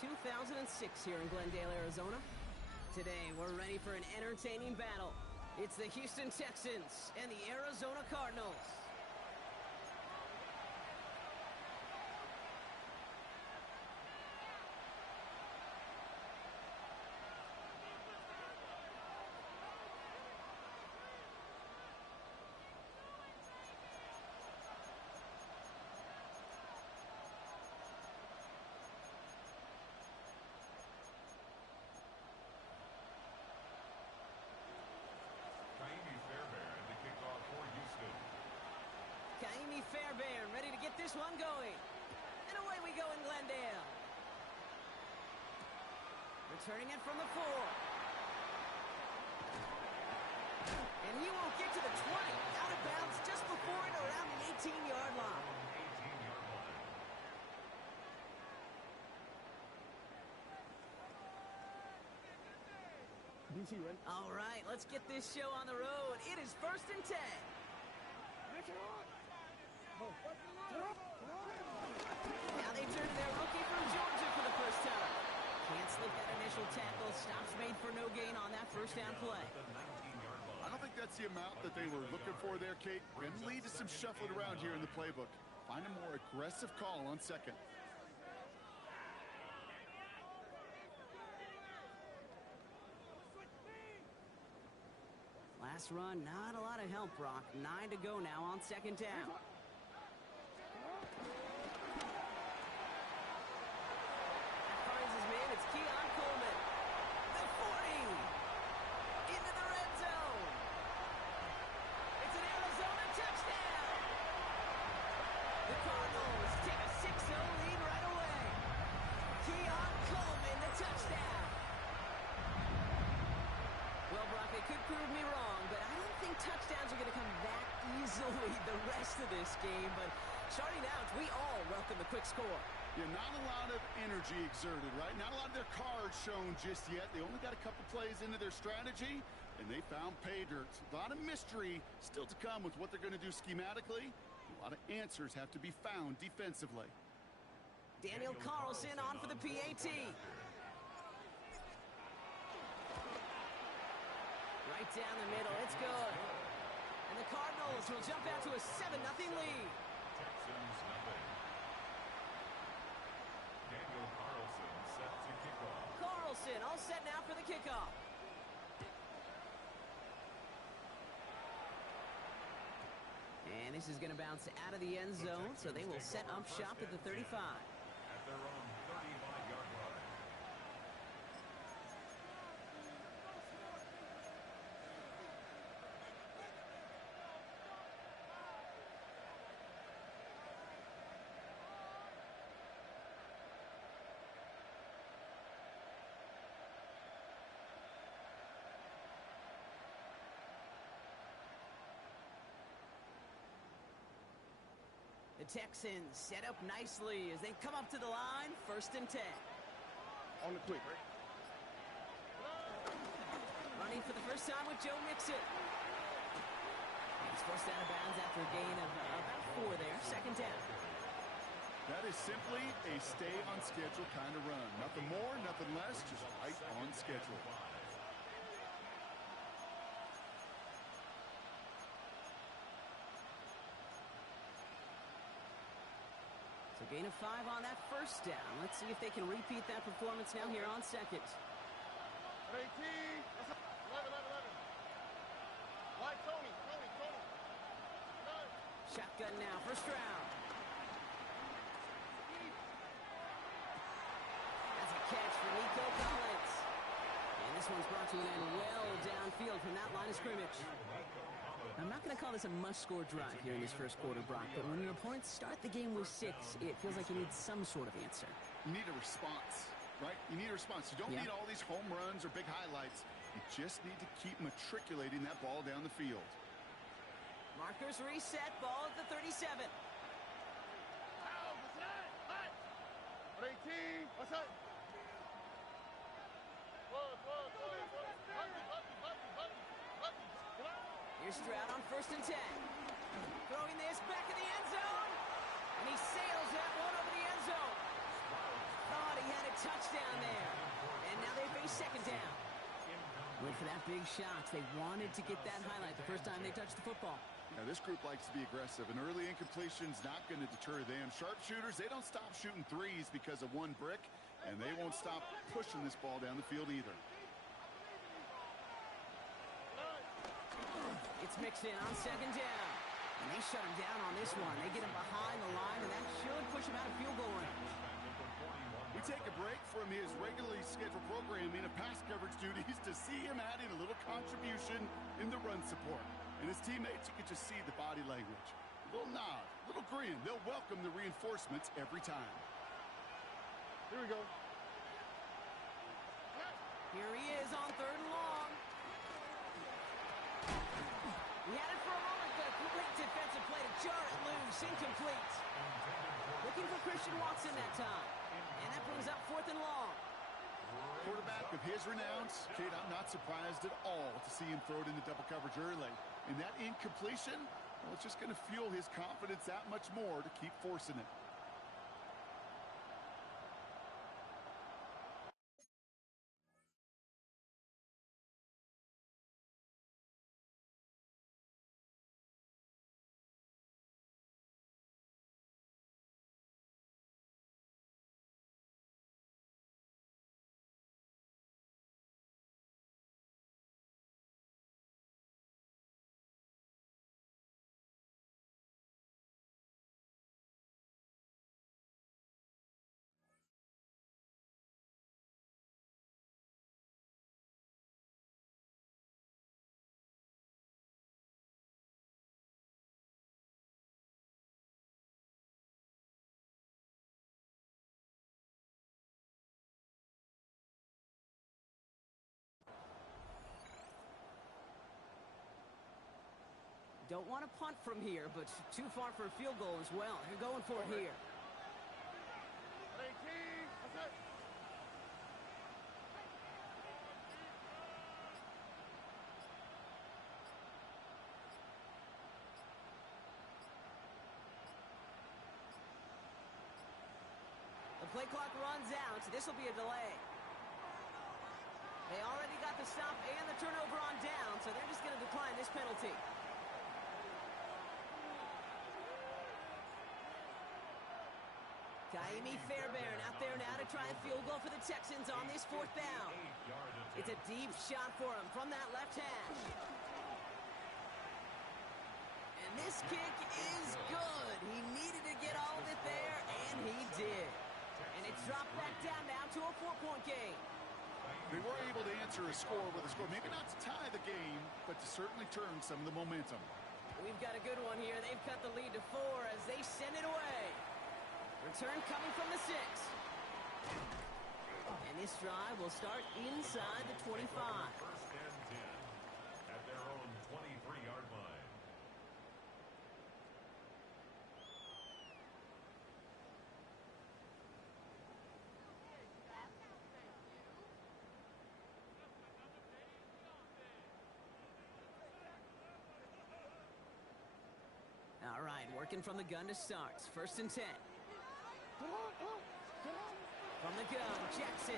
2006 here in Glendale, Arizona. Today, we're ready for an entertaining battle. It's the Houston Texans and the Arizona Cardinals. Ka'imi Fairbairn ready to get this one going. And away we go in Glendale. Returning it from the 4. And he won't get to the 20. Out of bounds just before it around the 18-yard line. DC, ready? All right, let's get this show on the road. It is 1st and 10. Now they turn to their rookie from Georgia for the first time. Can't slip that initial tackle. Stops made for no gain on that first down play. I don't think that's the amount that they were looking for there, Kate. Going to lead to some shuffling around here in the playbook. Find a more aggressive call on second. Last run, not a lot of help, Brock. 9 to go now on second down. That finds his man. It's Keon Coleman. The 40. Into the red zone. It's an Arizona touchdown. The Cardinals take a 6-0 lead right away. Keon Coleman, the touchdown. Well, Brock, they could prove me wrong, but I don't think touchdowns are going to come that easily the rest of this game. But starting out, we all welcome the quick score. Yeah, not a lot of energy exerted, right? Not a lot of their cards shown just yet. They only got a couple plays into their strategy, and they found pay dirt. A lot of mystery still to come with what they're going to do schematically. A lot of answers have to be found defensively. Daniel Carlson on for the PAT. Right down the middle, it's good. And the Cardinals will jump out to a 7-0 lead. Texans nothing. Daniel Carlson set to kickoff. Carlson all set now for the kickoff. And this is going to bounce out of the end zone, so they will set up shop at the 35. At their own 35-yard line. The Texans set up nicely as they come up to the line, 1st and 10. On the quick. Running for the first time with Joe Mixon. He's forced out of bounds after a gain of about 4 there, 2nd down. That is simply a stay on schedule kind of run. Nothing more, nothing less, just right on schedule. So gain of 5 on that first down. Let's see if they can repeat that performance now here on second. 18. 11. White Tony. Shotgun now, first round. That's a catch for Nico Collins. And this one's brought to an end well downfield from that line of scrimmage. I'm not going to call this a must-score drive here in this first quarter, Brock, but when your opponents start the game with 6, it feels like you need some sort of answer. You need a response, right? You need a response. You don't need all these home runs or big highlights. You just need to keep matriculating that ball down the field. Markers reset, ball at the 37. 18. What's up? Here's Stroud on 1st and 10. Throwing this back in the end zone. And he sails that one over the end zone. thought he had a touchdown there. And now they face second down. Went for that big shot. They wanted to get that highlight the first time they touched the football. Now, this group likes to be aggressive. An early incompletion's not going to deter them. Sharpshooters, they don't stop shooting threes because of one brick, and they won't stop pushing this ball down the field either. It's mixed in on second down. And they shut him down on this one. They get him behind the line, and that should push him out of field goal range. We take a break from his regularly scheduled programming of pass coverage duties to see him adding a little contribution in the run support. And his teammates, you can just see the body language. A little nod, a little grin. They'll welcome the reinforcements every time. Here we go. Here he is on third and long. He had it for a moment, but a great defensive play to jar it loose. Incomplete. Looking for Christian Watson that time. And that brings up fourth and long. Quarterback of his renowns, Kate, I'm not surprised at all to see him throw it into double coverage early. And that incompletion, well, it's just going to fuel his confidence that much more to keep forcing it. Don't want to punt from here, but too far for a field goal as well. They're going for it here. The play clock runs out, so this will be a delay. They already got the stop and the turnover on down, so they're just going to decline this penalty. Kaimi Fairbairn out there now to try a field goal for the Texans on this fourth down. It's a deep shot for him from that left hash. And this kick is good. He needed to get all of it there, and he did. And it's dropped back down now to a 4-point game. They were able to answer a score with a score. Maybe not to tie the game, but to certainly turn some of the momentum. We've got a good one here. They've cut the lead to 4 as they send it away. Return coming from the 6. And this drive will start inside the 25. First and 10 at their own 23-yard line. All right, working from the gun to start. First and 10. From the gun, Jackson.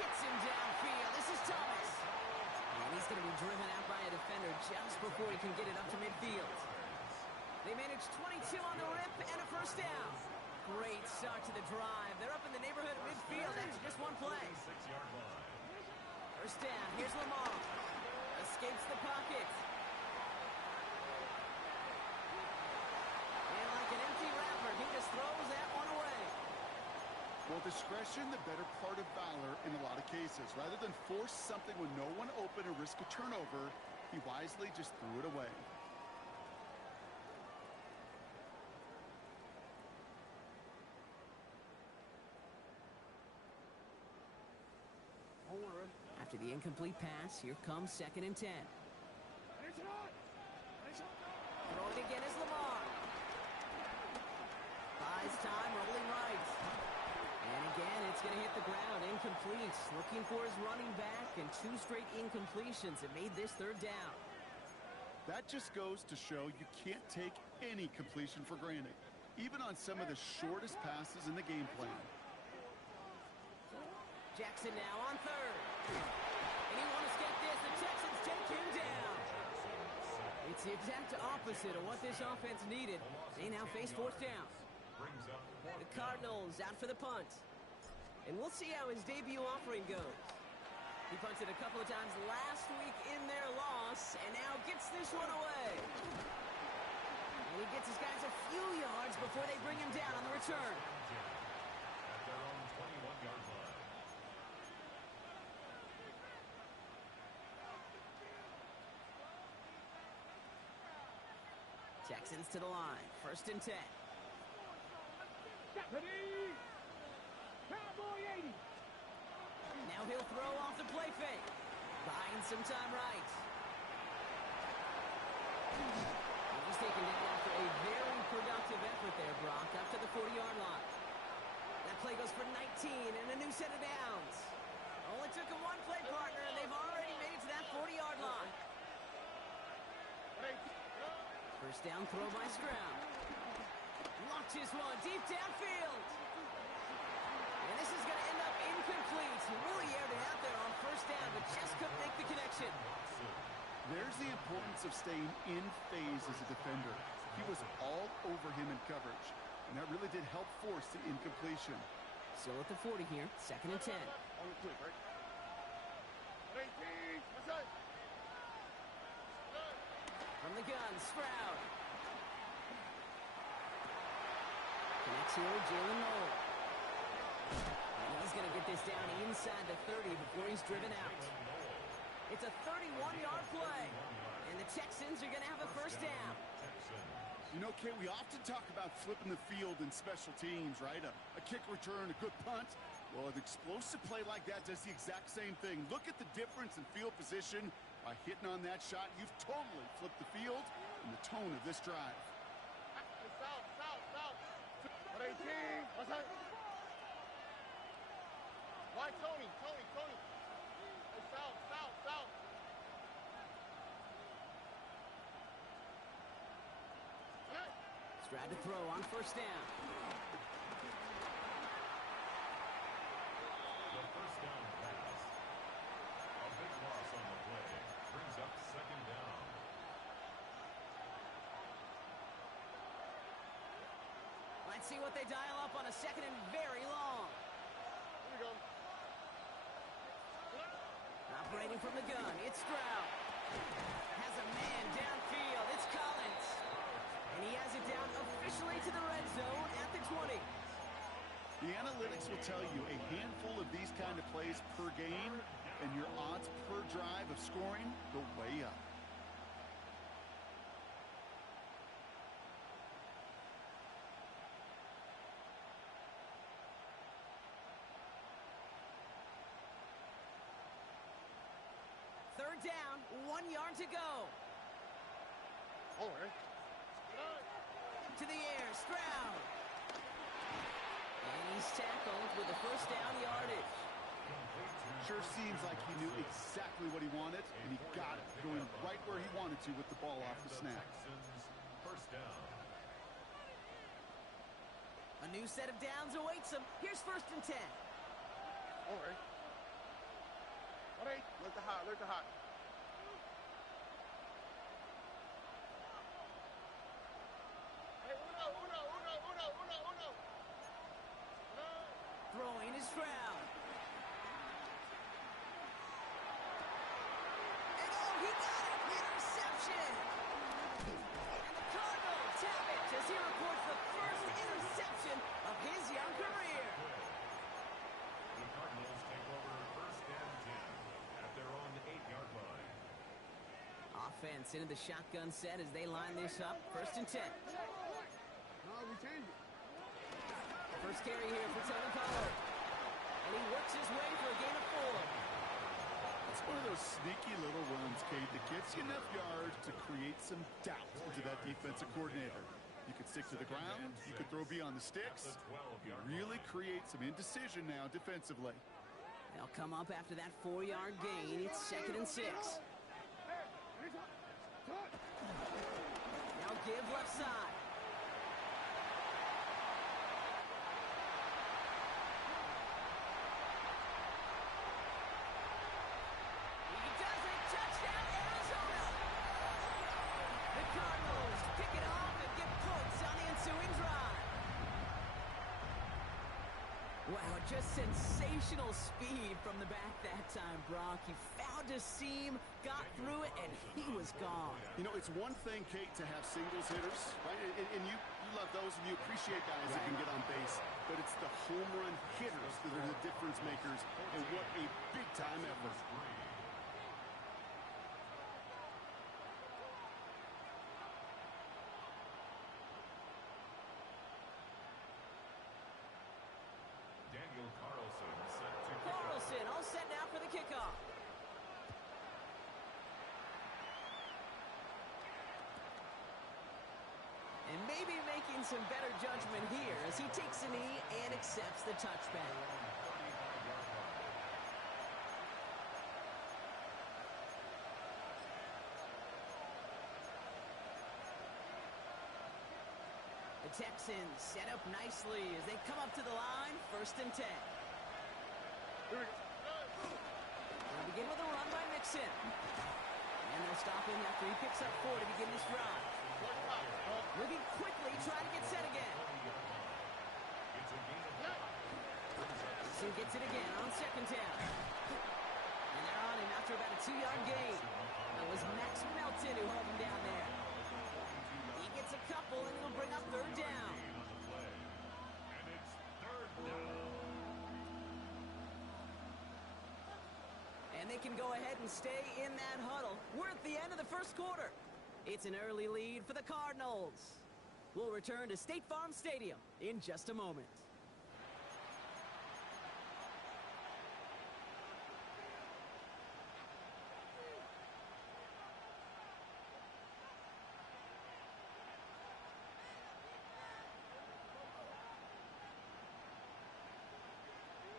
Hits him downfield. This is Thomas. And he's going to be driven out by a defender just before he can get it up to midfield. They managed 22 on the rip and a first down. Great start to the drive. They're up in the neighborhood of midfield after just one play. 6-yard line. First down. Here's Lamar. Escapes the pocket. And like an empty wrapper, he just throws that one away. Well, discretion, the better part of valor in a lot of cases. Rather than force something with no one open or risk a turnover, he wisely just threw it away. After the incomplete pass, here comes second and 10. Throwing again is Lamar. Buys time, rolling right. And again, it's going to hit the ground, incomplete. Looking for his running back, and 2 straight incompletions that made this third down. That just goes to show you can't take any completion for granted. even on some of the shortest passes in the game plan. Jackson now on third. And he won't escape this. The Texans take him down. It's the exact opposite of what this offense needed. They now face fourth down. The Cardinals out for the punt. And we'll see how his debut offering goes. He punted a couple of times last week in their loss, and now gets this one away. And he gets his guys a few yards before they bring him down on the return. At their own 21-yard line. Texans to the line. 1st and 10. Now he'll throw off the play fake. Buying some time right. He's taken down after a very productive effort there, Brock, up to the 40-yard line. That play goes for 19 and a new set of downs. Only took him one play partner, and they've already made it to that 40-yard line. First down throw by Stroud. Launches one deep downfield. And this is going to end up incomplete. He really aired it out there on first down, but just couldn't make the connection. There's the importance of staying in phase as a defender. He was all over him in coverage, and that really did help force the incompletion. Still at the 40 here, 2nd and 10. On the clip, right? 18, what's that? From the gun, Stroud. Connects here with Jalen Noel. And he's going to get this down inside the 30 before he's driven out. It's a 31-yard play. And the Texans are going to have a first down. You know, Kate, we often talk about flipping the field in special teams, right? A kick return, a good punt. Well, an explosive play like that does the exact same thing. Look at the difference in field position. By hitting on that shot, you've totally flipped the field and the tone of this drive. South, south, south. 18, what's that? Why, Tony? Hey, south, south, south. Stroud to throw on first down. The first down pass. A big loss on the play. Brings up 2nd down. Let's see what they dial up on a 2nd and very long. Here we go. Operating from the gun, it's Stroud. Has a man downfield, it's Collins. And he has it down officially to the red zone at the 20. The analytics will tell you a handful of these kind of plays per game, and your odds per drive of scoring go way up. Third down, 1 yard to go. All right. To the air, Stroud. And he's tackled with the first down yardage. Sure seems like he knew exactly what he wanted, and he got it, going right where he wanted to with the ball off the snap. Texans, first down. A new set of downs awaits him. Here's 1st and 10. All right. All right. Look the hot, look the hot. Hey, uno. Throwing is Stroud. And oh, he got it! Interception! And the Cardinals tap it as he reports the first interception of his young career. The Cardinals take over 1st and 10 at their own 8-yard line. Offense into the shotgun set as they line this up. 1st and 10. No, we changed it. First carry here for Tony Pollard. And he works his way for a gain of 4. It's one of those sneaky little runs, Kate, that gets you enough yards to create some doubt into that defensive coordinator. You could stick to the ground, you could throw beyond the sticks. You really create some indecision now defensively. They'll come up after that 4-yard gain. It's 2nd and 6. Now give left side. Wow, just sensational speed from the back that time, Brock. He found a seam, got through it, and he was gone. You know, it's one thing, Kate, to have singles hitters, right? And you love those, and you appreciate guys that can get on base. But it's the home run hitters that are the difference makers, and what a big-time effort. Daniel Carlson set to kick off. Carlson all set now for the kickoff. And maybe making some better judgment here as he takes a knee and accepts the touchback. The Texans set up nicely as they come up to the line, 1st and 10. Here we go. They'll begin with a run by Mixon. And they'll stop him after he picks up 4 to begin this drive. Looking quickly, trying to get set again. So gets it again on 2nd down. And they're on him after about a 2-yard gain. That was Max Melton who held him down there. He gets a couple, and it'll bring up 3rd down. And it's 3rd down. And they can go ahead and stay in that huddle. We're at the end of the 1st quarter. It's an early lead for the Cardinals. We'll return to State Farm Stadium in just a moment.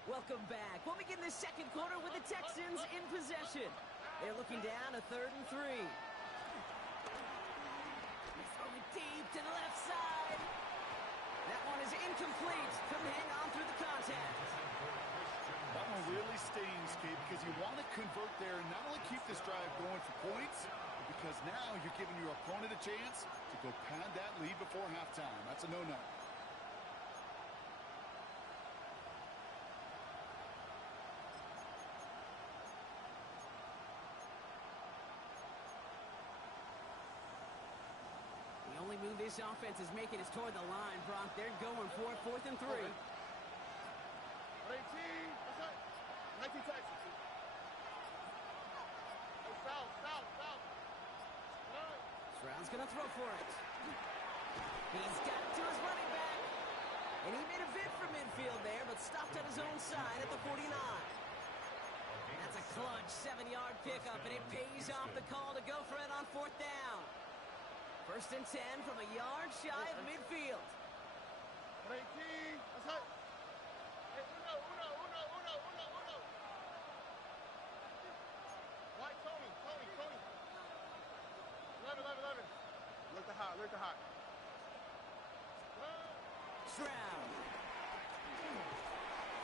Welcome back. We'll begin the 2nd quarter with the Texans in possession. They're looking down a 3rd and 3. Deep to the left side. That one is incomplete. Couldn't hang on through the contact. That one really stings, Kate, because you want to convert there and not only keep this drive going for points, but because now you're giving your opponent a chance to go pad that lead before halftime. That's a no-no. The only move this offense is making is toward the line, Brock. They're going for it, 4th and 3. 18. What's up? 19 Texas. Oh, south. Stroud's going to throw for it. He's got it to his running back. And he made a bid for midfield there, but stopped at his own side at the 49. That's a clutch 7-yard pickup, and it pays off the call to go for it on 4th down. 1st and 10 from a yard shy of midfield. 18. What's up? Hey, uno. White, Tony. 11. Look the hot. Stroud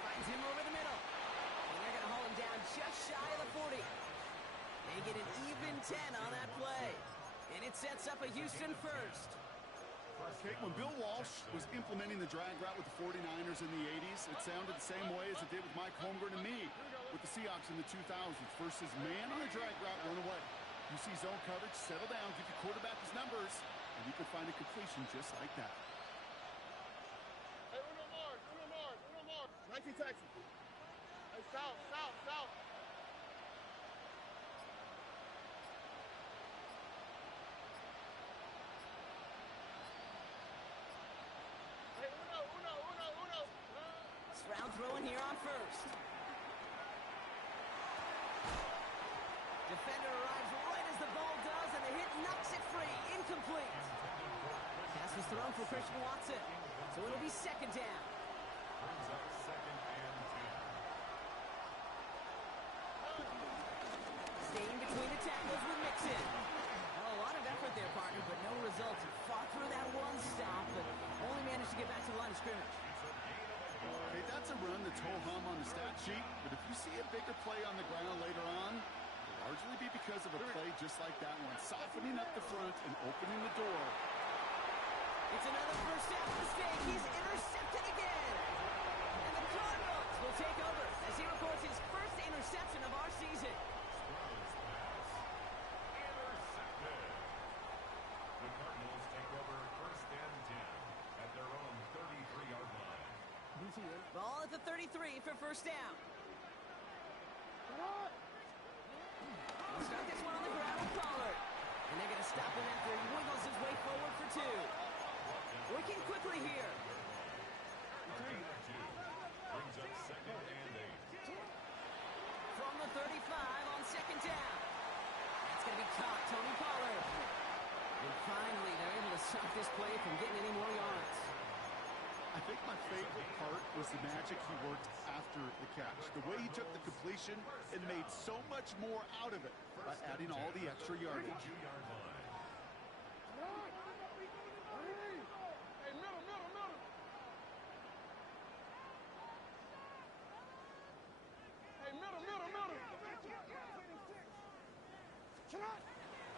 finds him over the middle. And they're going to haul him down just shy of the 40. They get an even 10 on that play. And it sets up a Houston first. Okay, when Bill Walsh was implementing the drag route with the 49ers in the 80s, it sounded the same way as it did with Mike Holmgren and me with the Seahawks in the 2000s. Versus man on a drag route, run away. You see zone coverage, settle down, give your quarterback his numbers, and you can find a completion just like that. Hey, uno more. 19 Texas. Hey, south. Stroud throwing here on 1st. Defender arrives right as the ball does, and the hit knocks it free. Incomplete. Pass was thrown for Christian Watson. So it'll be 2nd down. Brings up 2nd and 10. Staying between the tackles with Mixon. Well, a lot of effort there, partner, but no results. He fought through that one stop, but only managed to get back to the line of scrimmage. Hey, that's a run that's ho-hum on the stat sheet, but if you see a bigger play on the ground later on, it'll largely be because of a play just like that one, softening up the front and opening the door. It's another first down mistake. He's intercepted again. And the Cardinals the 33 for first down. We'll start this one on the ground with Pollard. And they're going to stop him after he wiggles his way forward for 2. Working quickly here. Brings up second and 8. From the 35 on second down. That's going to be caught, Tony Pollard. And finally, they're able to stop this play from getting any more yards. I think my favorite part was the magic he worked after the catch. The way he took the completion and made so much more out of it by adding all the extra yardage. 32-yard line. Hey, middle. Hey, middle.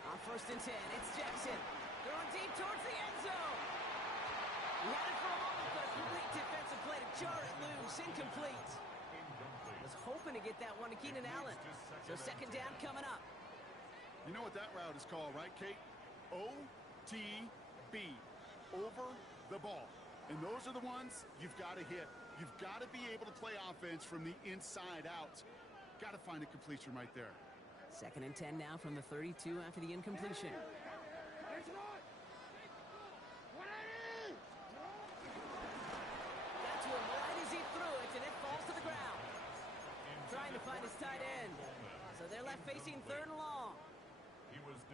On first and 10, it's Jackson. Throwing deep towards the end zone. He had it for a moment, but a complete defensive play to jar it loose. Incomplete. Was hoping to get that one to Keenan Allen. So second down coming up. You know what that route is called, right, Kate? OTB. Over the ball. And those are the ones you've got to hit. You've got to be able to play offense from the inside out. Got to find a completion right there. Second and 10 now from the 32 after the incompletion. Got to him right as he threw it, and it falls to the ground. Trying to find his tight end. So they're left facing third and long.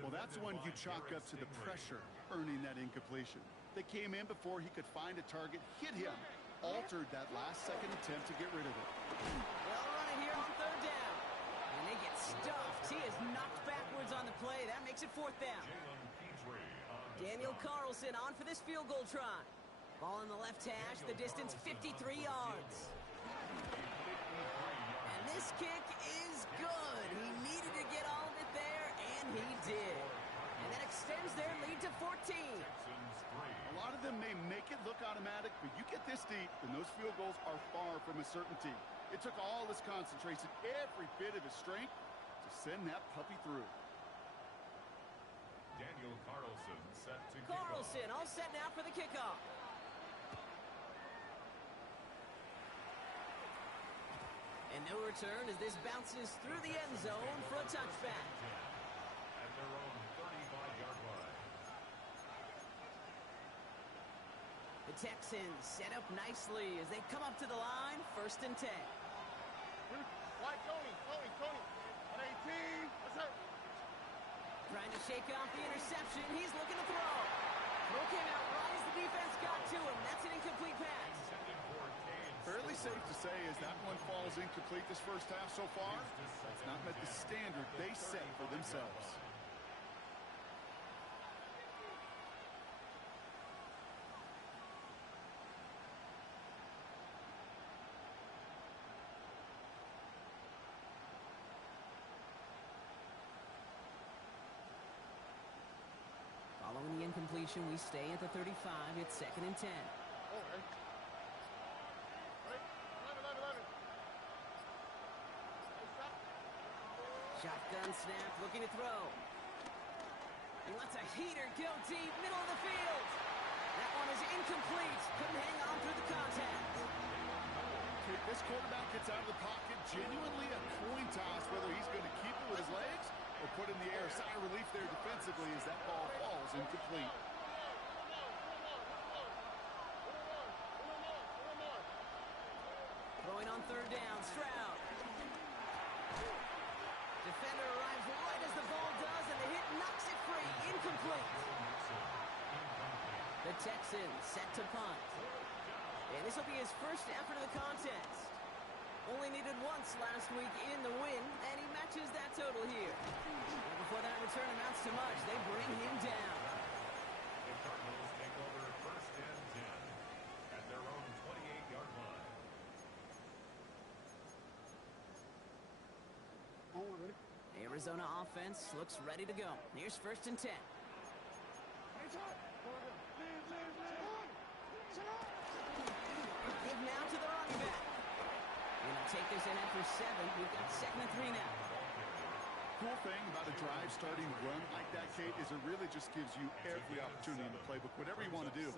Well, that's one you chalk up to the pressure earning that incompletion. They came in before he could find a target, hit him, altered that last-second attempt to get rid of it. They'll run it here on third down. And they get stuffed. He is knocked backwards on the play. That makes it fourth down. Daniel Carlson on for this field goal try. Ball in the left hash, the distance 53 yards. And this kick is good. He needed to get all of it there, and he did. And that extends their lead to 14. A lot of them may make it look automatic, but you get this deep, and those field goals are far from a certainty. It took all his concentration, every bit of his strength, to send that puppy through. Daniel Carlson set to Carlson all set now for the kickoff. And no return as this bounces through the end zone for a touchback. at their own 35-yard line. The Texans set up nicely as they come up to the line, first and 10. White, Tony. On 18. What's up? Trying to shake off the interception. He's looking to throw. Throw came out right as the defense got to him. That's an incomplete pass. Fairly safe to say as that one falls incomplete this first half so far, that's not met the standard they set for themselves. Following the incompletion, we stay at the 35. It's second and 10. Okay. Right. 11. Hey, stop. Shotgun snap, looking to throw. He lets a heater go deep, middle of the field. That one is incomplete. Couldn't hang on through the contact. This quarterback gets out of the pocket, genuinely a coin toss whether he's going to keep it with his legs or put in the air. A sigh of relief there defensively as that ball falls incomplete. Throwing on third down, Stroud. Defender arrives right as the ball does, and the hit knocks it free. Incomplete. The Texans set to punt. And this will be his first effort of the contest. Only needed once last week in the win, and he matches that total here. And before that return amounts to much, they bring him down. The Cardinals take over first and 10 at their own 28-yard line. Arizona offense looks ready to go. Here's first and 10. Give now to the running back. Gonna take this in after 7. We've got second and 3 now. Cool thing about a drive starting run like that, Kate, is it really just gives you every opportunity in the playbook, whatever you want to do.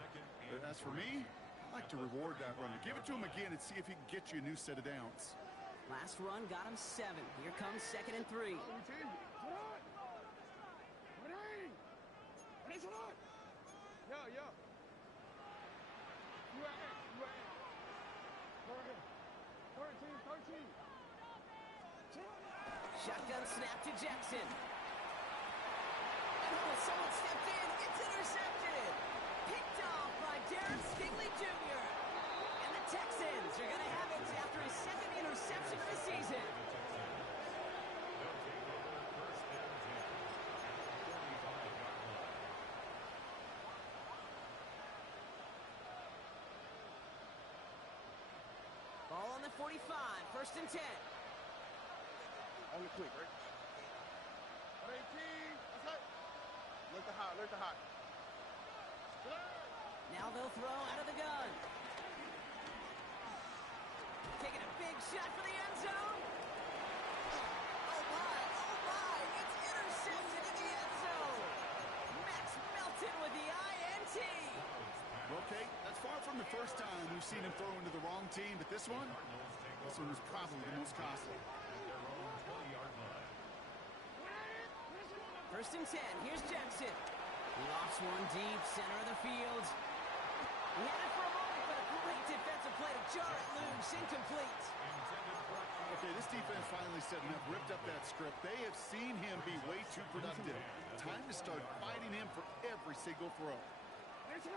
But as for me, I like to reward that runner. Give it to him again and see if he can get you a new set of downs. Last run got him 7. Here comes 2nd and 3. Shotgun snap to Jackson. Oh, someone stepped in. It's intercepted. Picked off by Darren Stingley Jr. And the Texans are going to have it after his 2nd interception of the season. Ball on the 45, 1st and 10. Only quick, right? 18. That's it. Look the hot, look the hot. Now they'll throw out of the gun. Taking a big shot for the end zone. Oh my, it's intercepted in the end zone. Max Melton with the INT. Okay, that's far from the first time we've seen him throw into the wrong team, but this one was probably the most costly. 1st and 10. Here's Jackson. He lofts one deep, center of the field. He had it for a moment, but a great defensive play to jar it loose. Incomplete. Okay, this defense finally set enough, ripped up that script. They have seen him be way too productive. Time to start fighting him for every single throw. Again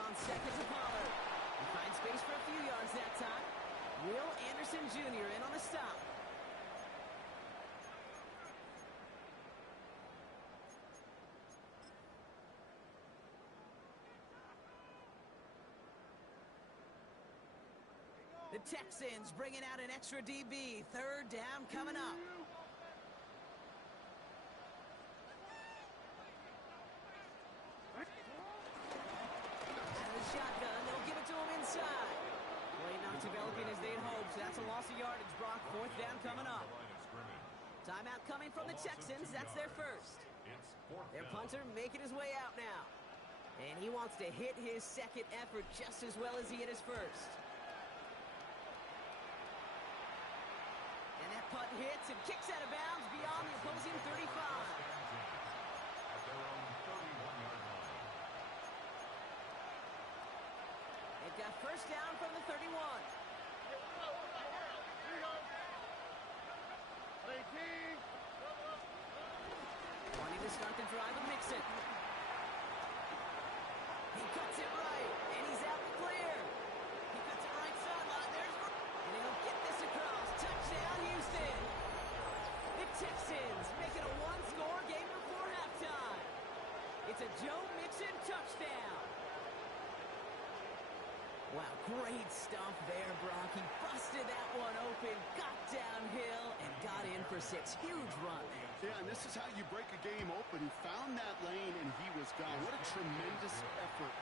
on 2nd to Pollard. He finds space for a few yards that time. Will Anderson Jr. in on the stop. The Texans bringing out an extra DB. 3rd down coming up. Shotgun, they'll give it to him inside. Play not developing as they'd hoped. That's a loss of yardage, Brock. 4th down coming up. Timeout coming from the Texans. That's their first. Their punter making his way out now. And he wants to hit his 2nd effort just as well as he hit his first. And that punt hits and kicks out of bounds beyond the opposing 35. They've got 1st down from the 31. Wanting to start the drive with Mixon. He cuts it right, and he's out clear. He cuts it right sideline. There's and he'll get this across. Touchdown, Houston. The Texans making a 1-score game before halftime. It's a Joe Mixon touchdown. Wow, great stuff there, Brock. He busted that one open, got downhill, and got in for 6. Huge run. Yeah, and this is how you break a game open. He found that lane, and he was gone. What a tremendous effort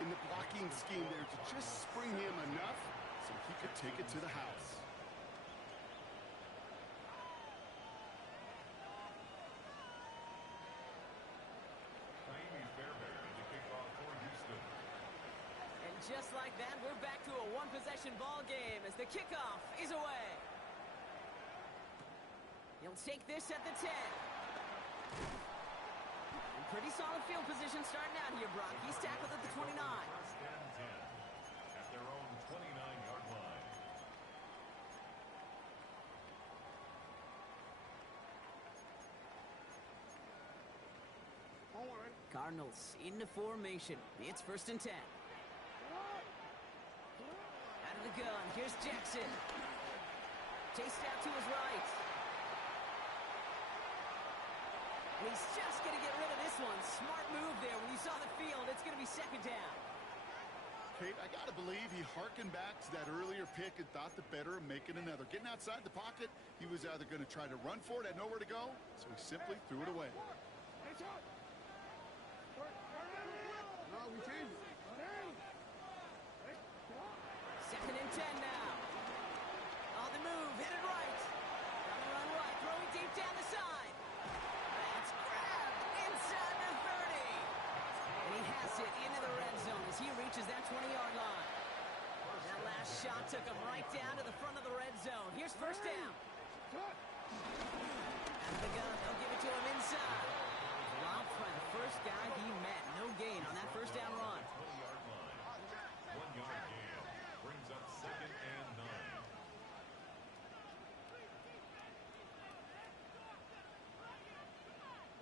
in the blocking scheme there to just spring him enough so he could take it to the house. Just like that, we're back to a 1-possession ball game as the kickoff is away. He'll take this at the 10. And pretty solid field position starting out here, Brock. He's tackled at the 29. At their own 29-yard line. Cardinals into formation. It's 1st and 10. Out of the gun, here's Jackson. Chased out to his right. And he's just going to get rid of this one. Smart move there. When you saw the field, it's going to be 2nd down. Kate, I got to believe he hearkened back to that earlier pick and thought the better of making another. Getting outside the pocket, he was either going to try to run for it, had nowhere to go, so he simply threw it away. No, we changed it. 2nd and 10 now. On the move, hit it right. On the run right, throwing deep down the side. That's grabbed inside the 30. And he has it into the red zone as he took him right down to the front of the red zone. Here's first down. Cut. Out of the gun, they'll give it to him inside. Blocked by the first guy he met. No gain on that first down run. 20-yard line. 1 yard gain. Brings up 2nd and 9.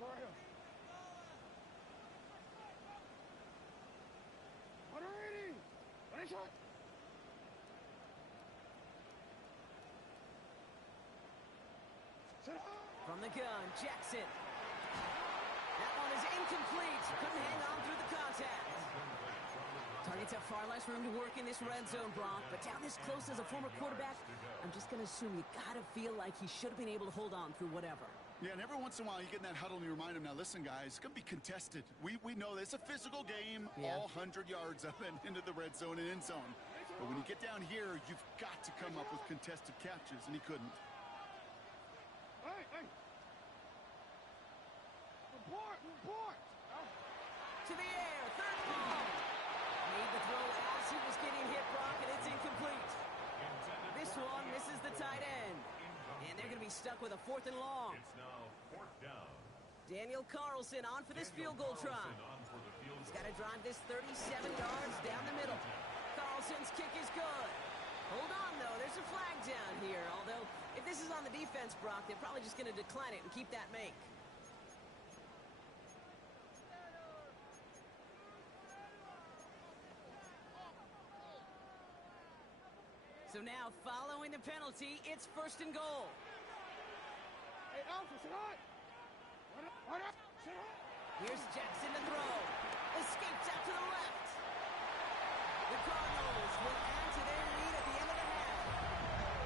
Mario. 180. Ready, shot. Set up. From the gun, Jackson. That one is incomplete. Couldn't hang on through the contact. Targets have far less room to work in this red zone, Brock. But down this close as a former quarterback, I'm just going to assume you got to feel like he should have been able to hold on through whatever. Yeah, and every once in a while you get in that huddle and you remind him, now listen, guys, it's going to be contested. We know that it's a physical game, Yeah. all 100 yards up and into the red zone and end zone. But when you get down here, you've got to come up with contested catches, and he couldn't. Hey, hey. Report, report. To the air, third ball. Made the throw as he was getting hit, Brock, and it's incomplete. This one misses the tight end. And they're going to be stuck with a 4th and long. It's now 4th down. Daniel Carlson on for this field goal try. On for the field He's goal. got to drive this 37 yards down the middle. Carlson's kick is good. Hold on, though. There's a flag down here. Although, if this is on the defense, Brock, they're probably just going to decline it and keep that make. So now, following the penalty, it's 1st and goal. Hey, Alpha, sit on. What up? Sit on. Here's Jackson to throw. Escapes out to the left. The Cardinals will add to their lead at the end of the half.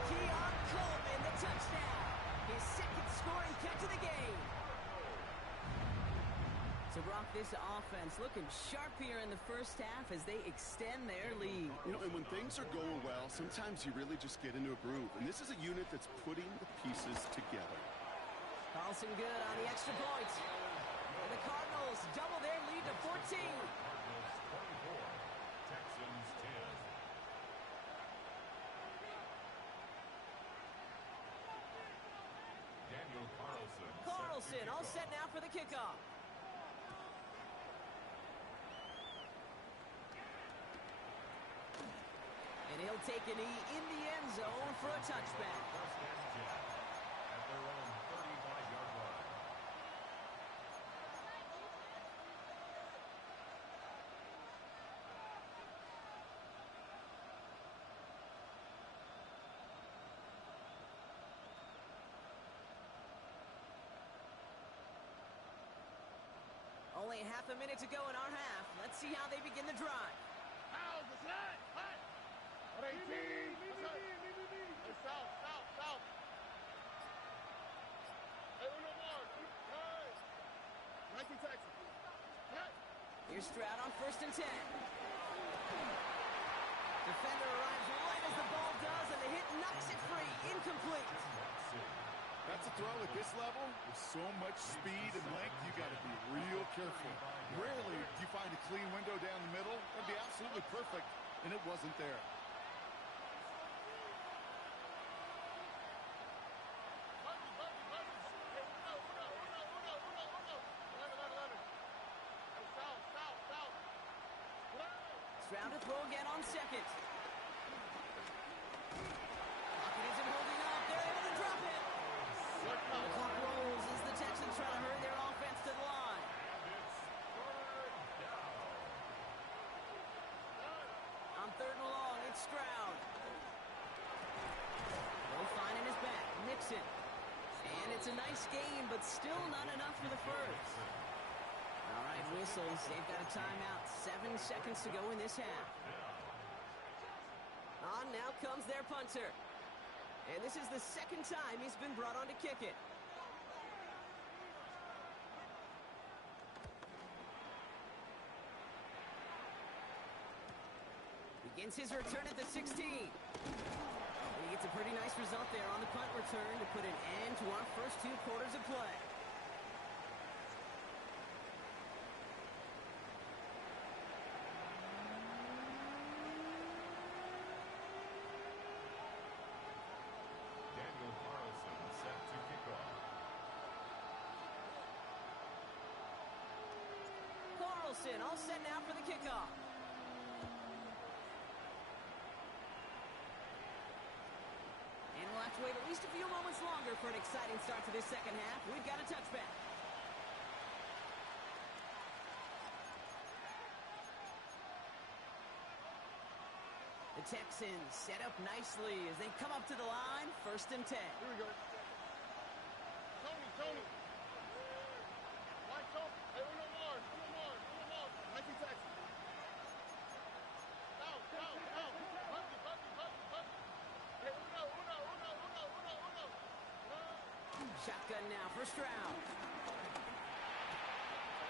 Keon Coleman, the touchdown. His 2nd scoring catch of the game. So, Brock, this offense looking sharp here in the first half as they extend their lead. You know, and when things are going well, sometimes you really just get into a groove. And this is a unit that's putting the pieces together. Carlson good on the extra point. And the Cardinals double their lead to 14. Cardinals 24. Texans 10. Daniel Carlson. Carlson all set now for the kickoff. And he'll take a knee in the end zone for a touchback. 1st and 10. At their own 35-yard line. Only half a minute to go in our half. Let's see how they begin the drive. How's the set? Hey. 118. Hey, south, south, south. Hey, Uno more. Hey. 19 Texas. Hey. Here's Stroud on 1st and 10. Defender arrives right as the ball does, and the hit knocks it free. Incomplete. That's a throw at this level with so much speed and length, you got to be real careful. Rarely do you find a clean window down the middle. That'd be absolutely perfect, and it wasn't there. Stroud to throw again on 2nd. Pocket isn't holding up. They're able to drop it. The clock rolls as the Texans try to hurry their offense to the line. On 3rd and long, it's Stroud. Low finding his back. Nixon. And it's a nice game, but still not enough for the first. All right, whistles. They've got a timeout. 7 seconds to go in this half. On now comes their punter. And this is the 2nd time he's been brought on to kick it. Begins his return at the 16. And he gets a pretty nice result there on the punt return to put an end to our first 2 quarters of play. Jefferson all set now for the kickoff. And we'll have to wait at least a few moments longer for an exciting start to this second half. We've got a touchback. The Texans set up nicely as they come up to the line. 1st and 10. Here we go. Tony. Watch up. Hey, uno more. Mikey Texas. Down. Hunty. Hey, uno. Shotgun now, 1st round.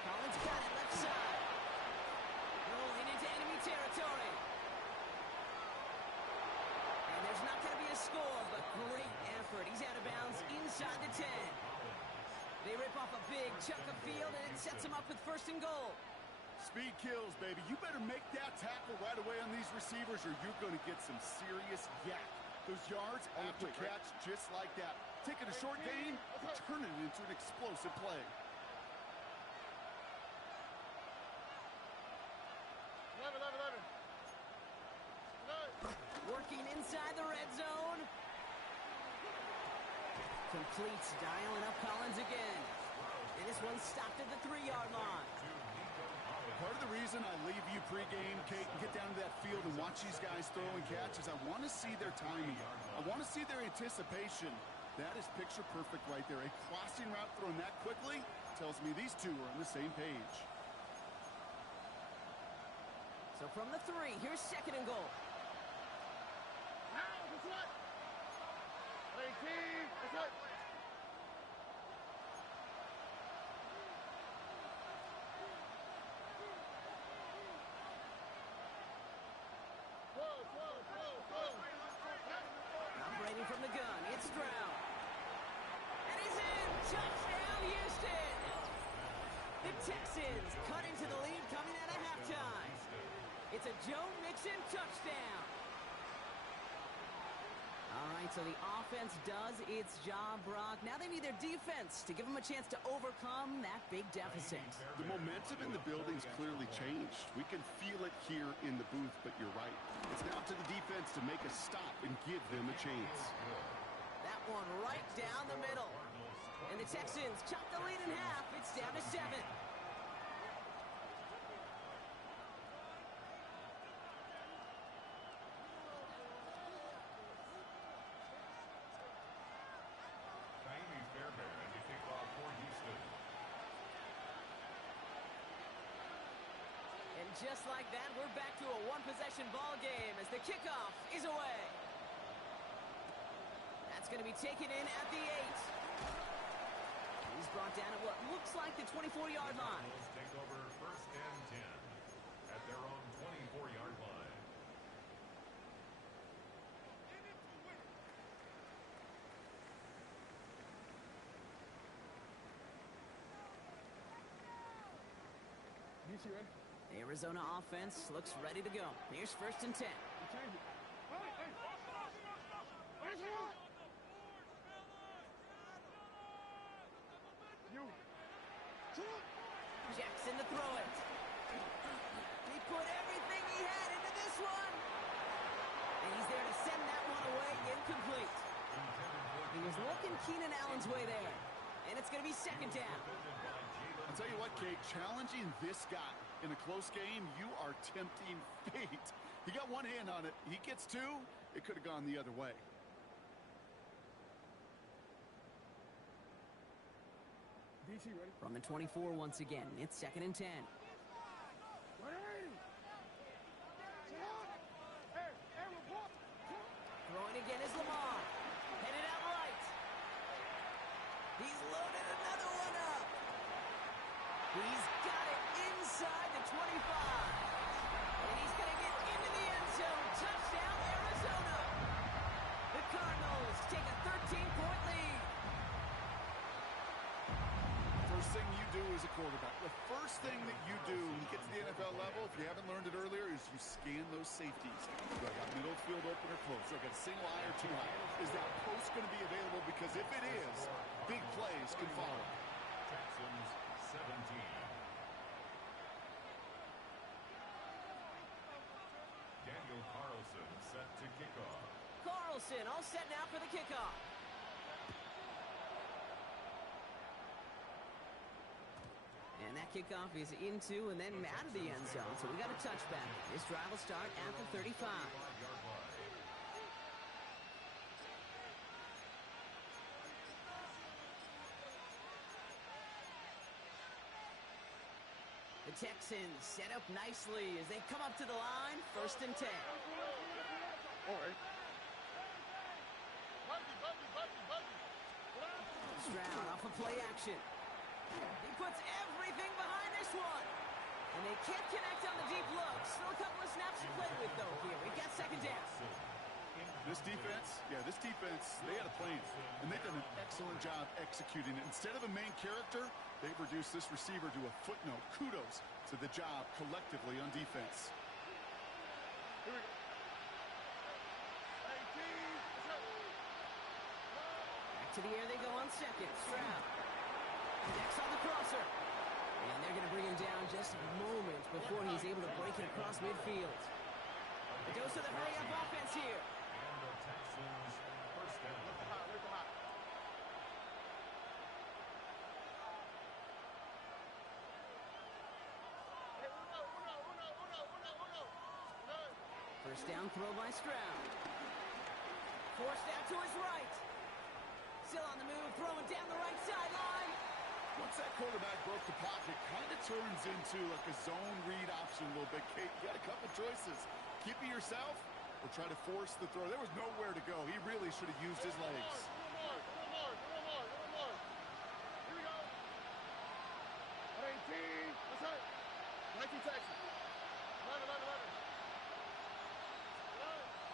Collins got it, left side. Rolling into enemy territory. And there's not going to be a score, but great effort. He's out of bounds inside the 10. They rip off a big chunk of field, and it sets him up with 1st and goal. Speed kills, baby. You better make that tackle right away on these receivers or you're going to get some serious yak. Those yards after catch just like that. Taking a short gain and turning it into an explosive play. 11. Working inside the red zone. Completes, dialing up Collins again. And this one stopped at the 3-yard line. Part of the reason I leave you pregame, Kate, and get down to that field and watch these guys throw and catch is I want to see their timing. I want to see their anticipation. That is picture perfect right there. A crossing route thrown that quickly tells me these two are on the same page. So from the 3, here's 2nd and goal. Now, that's right. 18, that's right. Operating from the gun, it's Stroud. And he's in! Touchdown, Houston! The Texans cut into the lead coming out of halftime. It's a Joe Mixon touchdown. All right, so the offense does its job, Brock. Now they need their defense to give them a chance to overcome that big deficit. The momentum in the building's clearly changed. We can feel it here in the booth, but you're right. It's now to the defense to make a stop and give them a chance. That one right down the middle. And the Texans chop the lead in half. It's down to 7. Just like that, we're back to a one-possession ball game as the kickoff is away. That's going to be taken in at the 8. He's brought down at what looks like the 24-yard line. Take over 1st and 10 at their own 24-yard line. DC ready? The Arizona offense looks ready to go. Here's 1st and 10. Jackson to throw it. He put everything he had into this one. And he's there to send that one away incomplete. He was looking Keenan Allen's way there. And it's going to be 2nd down. I'll tell you what, Kate, challenging this guy in a close game, you are tempting fate. He got one hand on it. He gets 2. It could have gone the other way. DC ready? From the 24 once again, it's 2nd and 10. Throwing again is Lamar. Headed out right. He's loaded another one up. He's got it inside the 25. And he's going to get into the end zone. Touchdown, Arizona. The Cardinals take a 13-point lead. First thing you do as a quarterback, the first thing that you do when you get to the NFL level, if you haven't learned it earlier, is you scan those safeties. Do I got middle field open or close? Do I got a single eye or 2 eye? Is that post going to be available? Because if it is, big plays can follow. Texans 17. Jefferson all set now for the kickoff. And that kickoff is into and then out of the end zone. So we got a touchback. This drive will start after 35. The Texans set up nicely as they come up to the line. 1st and 10. All right. Buggy. Stroud off of play action. He puts everything behind this one. And they can't connect on the deep look. Still a couple of snaps to play with, though, here. We got 2nd down. This defense, they had a plan, and they've done an excellent job executing it. Instead of a main character, they've reduced this receiver to a footnote. Kudos to the job collectively on defense. Here we go. Hey, team. Back to the air they go on 2nd. Stroud connects on the crosser. And they're going to bring him down just a moment before he's able to break it across midfield. A dose of the hurry-up offense here. And the Texans first down. Look the hot. Hey, uno. First down throw by Stroud. Forced out to his right. Still on the move, throwing down the right sideline. Once that quarterback broke the pocket, kind of turns into like a zone read option a little bit. Kate, you got a couple choices. Keep it yourself or try to force the throw. There was nowhere to go. He really should have used his legs. Little more. Here we go. 18. Let's hit. 19 Texas. 11.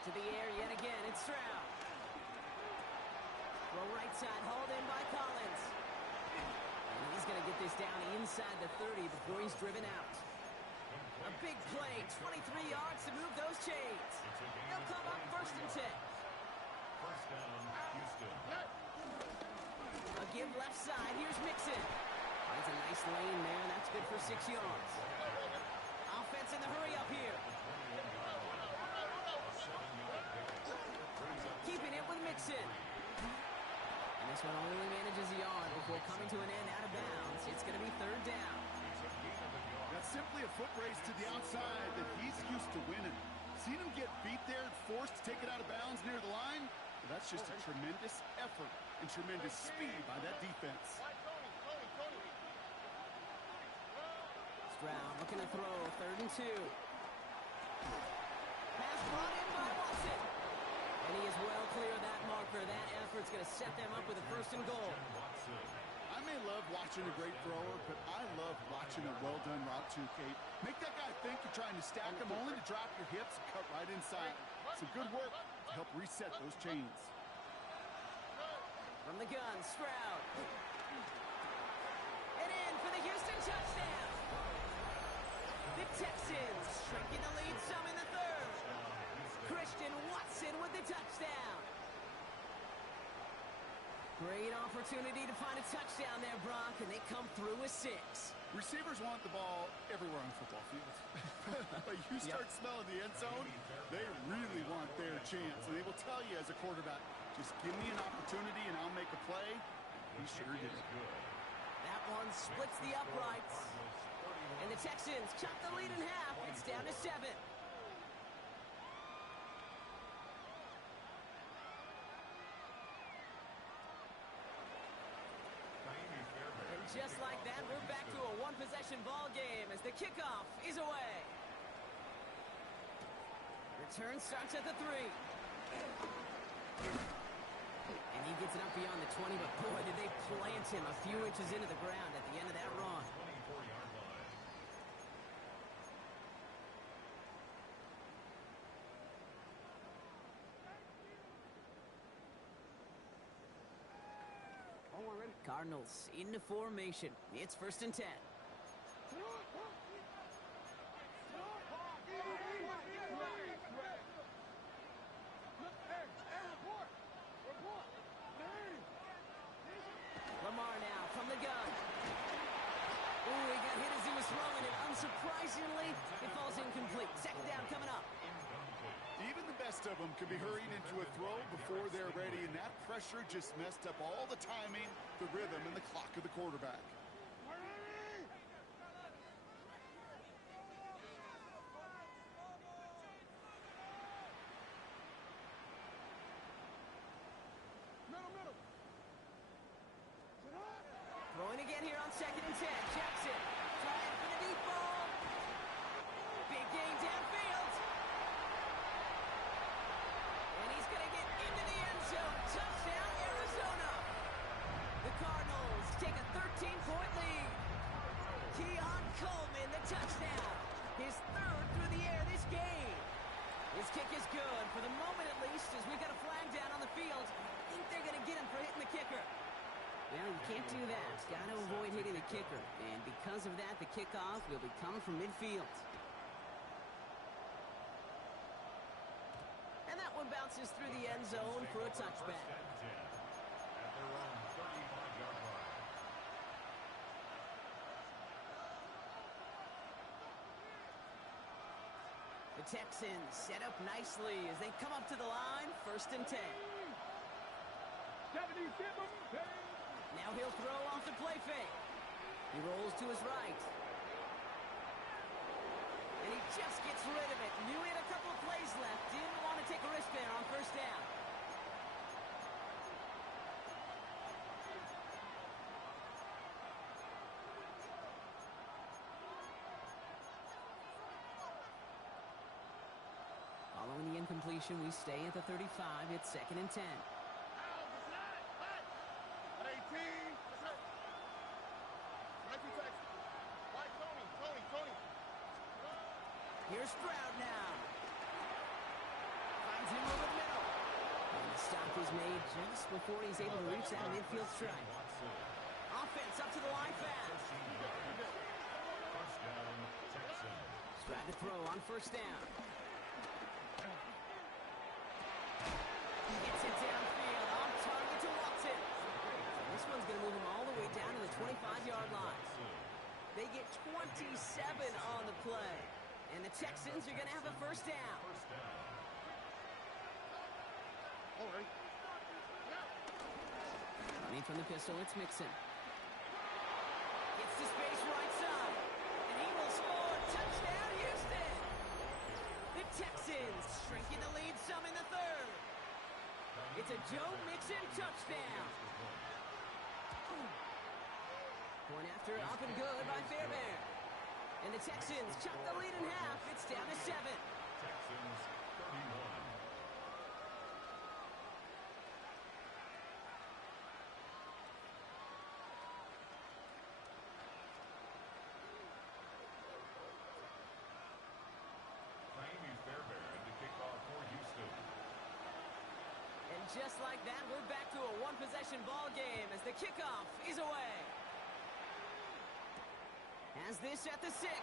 To the air yet again, it's Stroud. Throw right side, hauled in by Collins. And he's going to get this down inside the 30 before he's driven out. A big play, 23 yards to move those chains. They'll come up 1st and 10. First down, Houston. A give left side, here's Mixon. Finds a nice lane there, that's good for 6 yards. Offense in the hurry up here. Keeping it with Mixon. And this one only manages a yard before coming to an end out of bounds. It's going to be 3rd down. That's simply a foot race to the outside that he's used to winning. Seen him get beat there and forced to take it out of bounds near the line? Well, that's just a tremendous effort and tremendous speed by that defense. Stroud looking to throw, 3rd and 2. Pass brought in by Watson. And he is well clear of that marker. That effort's going to set them up with a 1st and goal. I may love watching a great thrower, but I love watching a well-done route too, Kate. Make that guy think you're trying to stack him only to drop your hips and cut right inside. Some good work to help reset those chains. From the gun, Stroud. And in for the Houston touchdown. The Texans shrinking the lead some in the 3rd. Christian Watson with the touchdown. Great opportunity to find a touchdown there, Brock, and they come through with 6. Receivers want the ball everywhere on the football field. But you start smelling the end zone, they really want their chance. And they will tell you as a quarterback, just give me an opportunity and I'll make a play. He sure did. That one splits the uprights. And the Texans cut the lead in half. It's down to 7. And just like that, we're back to a one-possession ball game as the kickoff is away. Return starts at the 3. And he gets it up beyond the 20, but boy, did they plant him a few inches into the ground at the end of that run. 24-yard line. Cardinals into formation. It's 1st and 10. Lamar now from the gun. Ooh, he got hit as he was throwing it. Unsurprisingly, it falls incomplete. 2nd down coming up. Even the best of them could be hurried into a throw before pressure just messed up all the timing, the rhythm, and the clock of the quarterback. Throwing again here on 2nd and 10. Jackson trying for the deep ball. Big gain downfield. And he's going to get into the end zone. Touchdown, Arizona. The Cardinals take a 13-point lead. Keon Coleman, the touchdown. His third through the air this game. His kick is good, for the moment at least, as we've got a flag down on the field. I think they're going to get him for hitting the kicker. Well, you can't do that. Got to avoid hitting the kicker. And because of that, the kickoff will be coming from midfield. And that one bounces through the end zone for a touchback. At their own 35-yard line. The Texans set up nicely as they come up to the line, 1st and 10. Now he'll throw off the play fake. He rolls to his right. And he just gets rid of it. Knew he had a couple of plays left. Didn't want to take a risk there on 1st down. Following the incompletion, we stay at the 35. It's 2nd and 10. Here's Stroud now. Finds him over the middle. And the stop is made just before he's able to reach that midfield strike. Offense up to the line fast. First down, Texans. Stroud to throw on 1st down. Gets it downfield on target to Watson. And this one's going to move him all the way down to the 25-yard line. They get 27 on the play. And the Texans are going to have a 1st down. All right. Running from the pistol, it's Mixon. Gets to space right side. And he will score. Touchdown, Houston. The Texans shrinking the lead some in the 3rd. It's a Joe Mixon touchdown. Point after up and good by Fairbairn. And the Texans chop the lead in half. It's down to 7. Texans 31. Jaime Fairbairn to kick off for Houston. And just like that, we're back to a one-possession ball game as the kickoff is away. Has this at the 6. And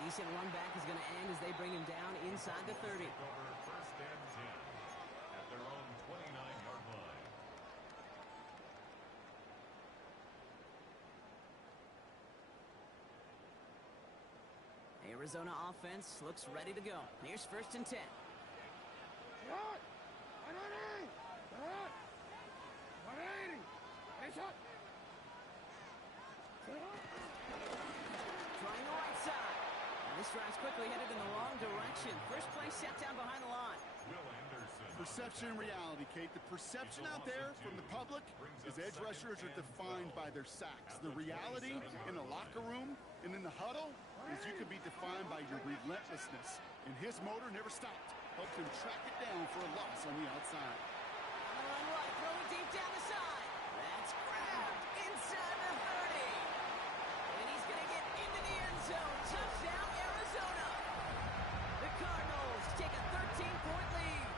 decent run back is going to end as they bring him down inside the 30. Take over 1st and 10 at their own 29-yard line. Arizona offense looks ready to go. Here's 1st and 10. Trying the right side. And this drive's quickly headed in the wrong direction. First play set down behind the line. Will Anderson. Perception and reality, Kate. The perception out there from the public is edge rushers are defined by their sacks. The reality in the locker room and in the huddle is you could be defined by your relentlessness. And his motor never stopped. Helped him track it down for a loss on the outside. On the run right, throwing deep down the side. That's grabbed inside the 30. And he's going to get into the end zone. Touchdown, Arizona. The Cardinals take a 13-point lead.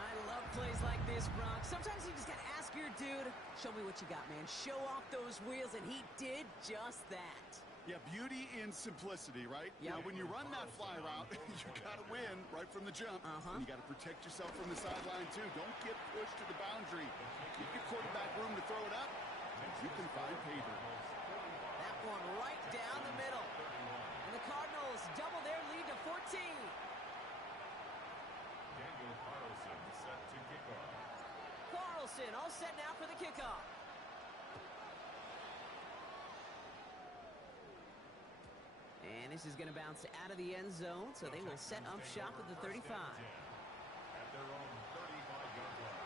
I love plays like this, Brock. Sometimes you just got to ask your dude, show me what you got, man. Show off those wheels, and he did just that. Yeah, beauty in simplicity, right? Yep. Now, when you run that fly route, you got to win right from the jump. And you got to protect yourself from the sideline, too. Don't get pushed to the boundary. Give your quarterback room to throw it up, and you can find pay dirt. That one right down the middle. And the Cardinals double their lead to 14. formation, all set now for the kickoff. And this is going to bounce out of the end zone, so they will set up shop at the 35. At their own 35-yard line.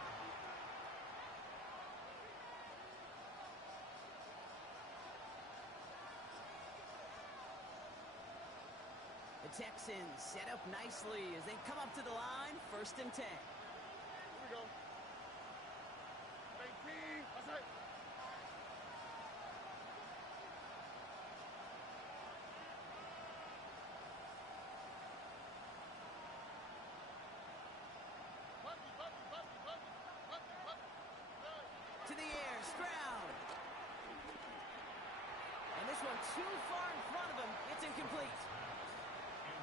The Texans set up nicely as they come up to the line, 1st and 10. Here we go. 18. That's right. To the air, Stroud. And this one too far in front of him. It's incomplete.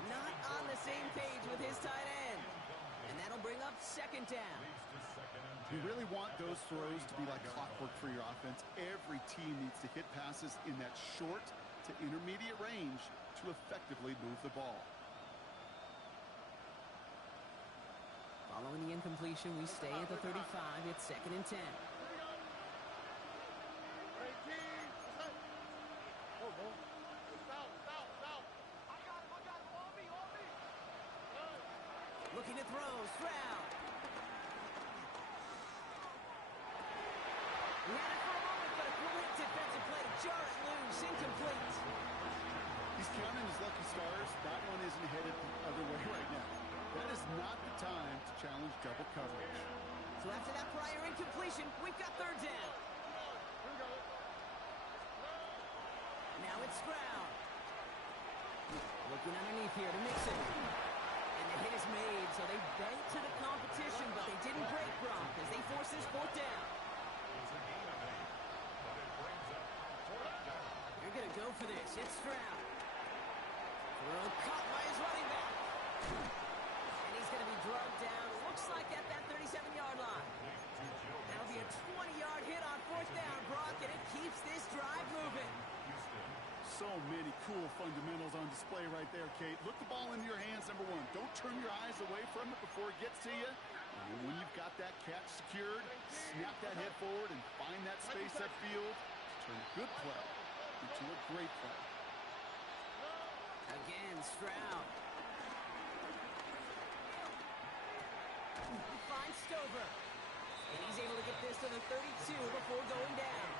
Not on the same page with his tight end. And that'll bring up 2nd down. You really want those throws to be like clockwork for your offense. Every team needs to hit passes in that short to intermediate range to effectively move the ball. Following the incompletion, we stay at the 35. It's 2nd and 10. Looking to throw, Stroud. He had it for a moment, but a great defensive play to jar it loose, incomplete. He's counting his lucky stars. That one isn't headed the other way right now. That is not the time to challenge double coverage. So after that prior incompletion, we've got 3rd down. Now it's Stroud. Looking underneath here to Mixon. And the hit is made, so they bent to the competition, but they didn't break Gronk as they force this 4th down. It's a gain of 8, but it brings up 4th down. They're going to go for this. It's Stroud. Throw caught by his running back. And he's going to be drugged down, looks like at that 37-yard line. That'll be a 20-yard hit on 4th down, Brock, and it keeps this drive moving. So many cool fundamentals on display right there, Kate. Look the ball into your hands, number one. Don't turn your eyes away from it before it gets to you. And when you've got that catch secured, snap that head forward and find that space upfield. Turn good play into a great play. Again, Stroud. He finds Stover. And he's able to get this to the 32 before going down.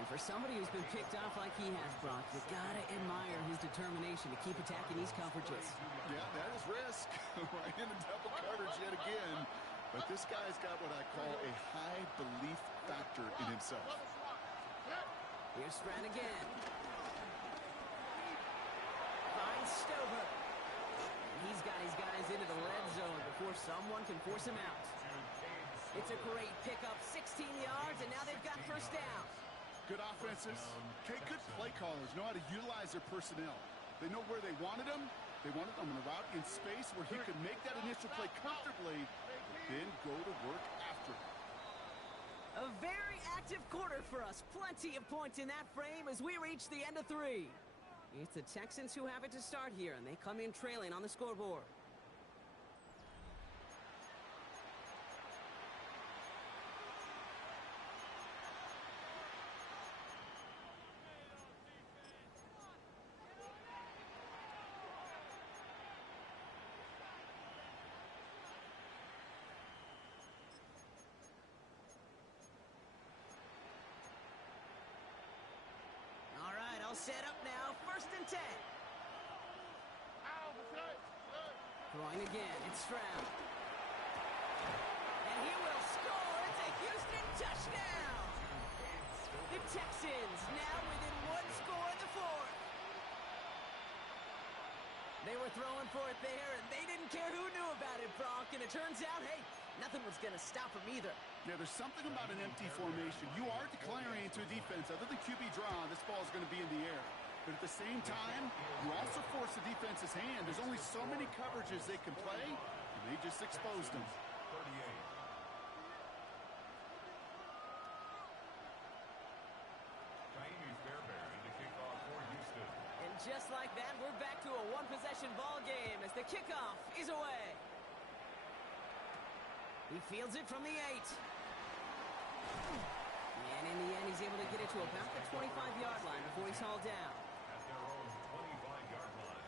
And for somebody who's been picked off like he has, Brock, you gotta admire his determination to keep attacking these coverages. Yeah, that is risk. Right into double coverage yet again. But this guy's got what I call a high belief factor in himself. Here's Stroud again. Finds Stover. And he's got his guys into the red zone before someone can force him out. It's a great pickup, 16 yards, and now they've got 1st down. Good offenses. Okay, good play callers know how to utilize their personnel. They know where they wanted them. They wanted them in a route in space where he could make that initial play comfortably, then go to work after it. A very active quarter for us. Plenty of points in that frame as we reach the end of 3. It's the Texans who have it to start here, and they come in trailing on the scoreboard. Set up now, 1st and 10. Throwing again, it's Stroud. And he will score. It's a Houston touchdown. The Texans now within 1 score in the 4th. They were throwing for it there, and they didn't care who knew about it, Brock. And it turns out, hey, nothing was going to stop them either. Yeah, there's something about an empty formation. You are declaring to a defense, other than QB draw, this ball is going to be in the air. But at the same time, you also force the defense's hand. There's only so many coverages they can play, and they just exposed them. 38. Jaime Fairbairn to kick off for Houston. And just like that, we're back to a one-possession ball game as the kickoff is away. He fields it from the 8. And in the end, he's able to get it to about the 25-yard line before he's hauled down. At their own 25-yard line.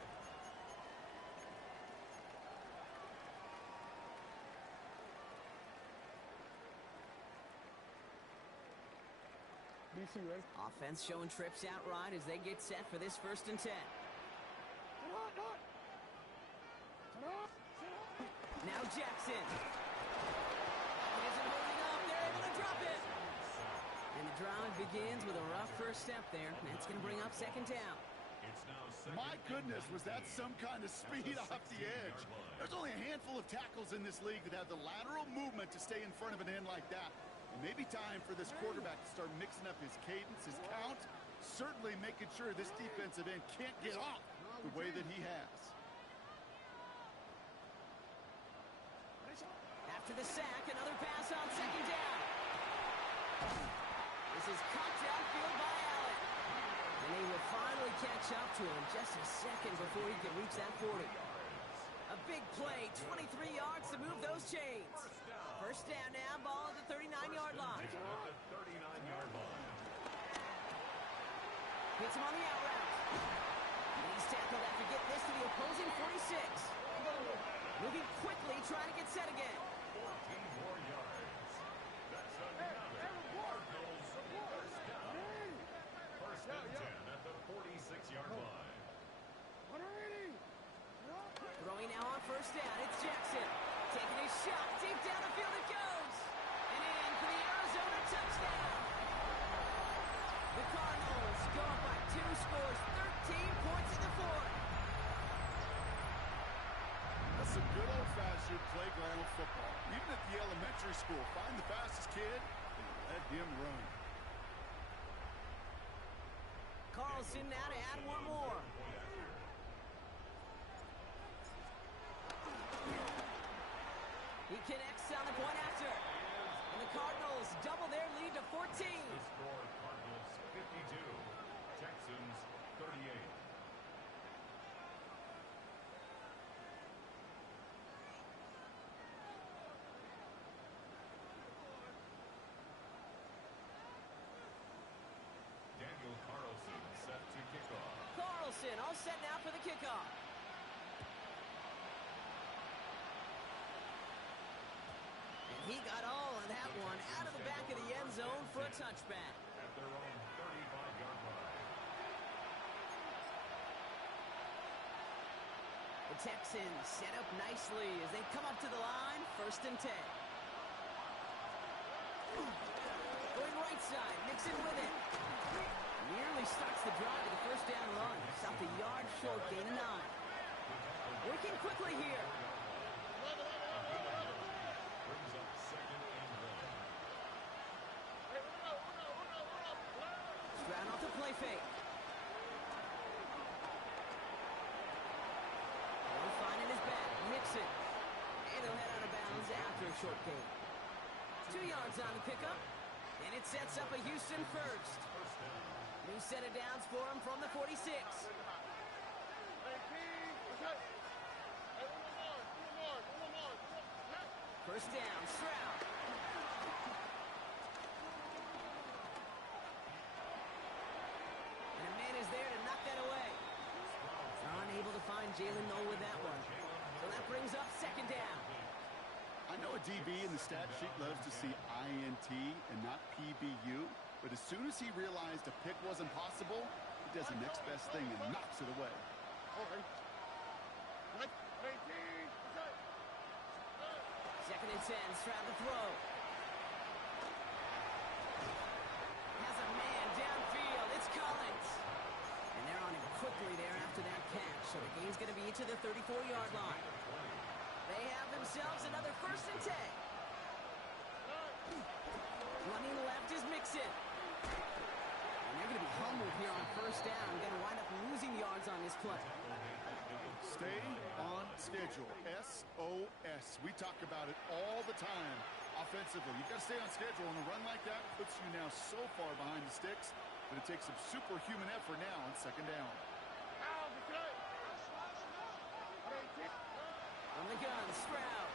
BC, ready? Offense showing trips out right as they get set for this 1st and 10. Now Jackson. He isn't holding up. They're able to drop it. And the drive begins with a rough first step there. That's going to bring up 2nd down. It's now second My goodness, was that some kind of speed off the edge? There's only a handful of tackles in this league that have the lateral movement to stay in front of an end like that. It may be time for this quarterback to start mixing up his cadence, his count, certainly making sure this defensive end can't get off the way that he has. After the sack, another pass on 2nd down. This is caught downfield by Allen. And they will finally catch up to him just a second before he can reach that 40. A big play, 23 yards to move those chains. First down now, ball at the 39-yard line. At the 39-yard line. Hits him on the out route. And he's tackled after getting this to the opposing 46. Moving quickly, trying to get set again. 14 more yards. That's another Cardinals first down. First and 10 at the 46-yard line. Throwing now on first down, it's Jackson. Taking his shot, deep down the field it goes. And in for the Arizona touchdown. The Cardinals go up by 2 scores, 13 points in the 4th. That's some good old-fashioned playground football. Even at the elementary school, find the fastest kid and let him run. Carlson now to add one more. He connects on the point after. And the Cardinals double their lead to 14. The score, Cardinals 52. Texans 38. Daniel Carlson set to kick off. Carlson all set now for the kickoff. And he got all of that one out of the back of the end zone for a touchback. At their own 35-yard line. The Texans set up nicely as they come up to the line, 1st and 10. Going right side, Mixon with it. Nearly starts the drive with a 1st down run. Stopped a yard short, gain of 9. Working quickly here. Brings up second and 1. Stroud off the play fake. They'll find in his back, Mixon. And he'll head out of bounds after a short gain. 2 yards on the pickup. And it sets up a Houston first. New set of downs for him from the 46. First down, Stroud. And a man is there to knock that away. Unable to find Jalen Noel with that one. So that brings up 2nd down. I know a DB in the stat sheet loves to see INT and not PBU, but as soon as he realized a pick wasn't possible, he does the next best thing and knocks it away. Second and 10, Stroud to throw. Has a man downfield. It's Collins. And they're on him quickly there after that catch. So the game's going to be into the 34-yard line. They have themselves another 1st and 10. Running left is Mixon. And they're going to be humbled here on 1st down. Going to wind up losing yards on this play. Stay on schedule. SOS. We talk about it all the time offensively. You've got to stay on schedule, and a run like that puts you now so far behind the sticks that it takes some superhuman effort now on 2nd down. On the gun, Stroud.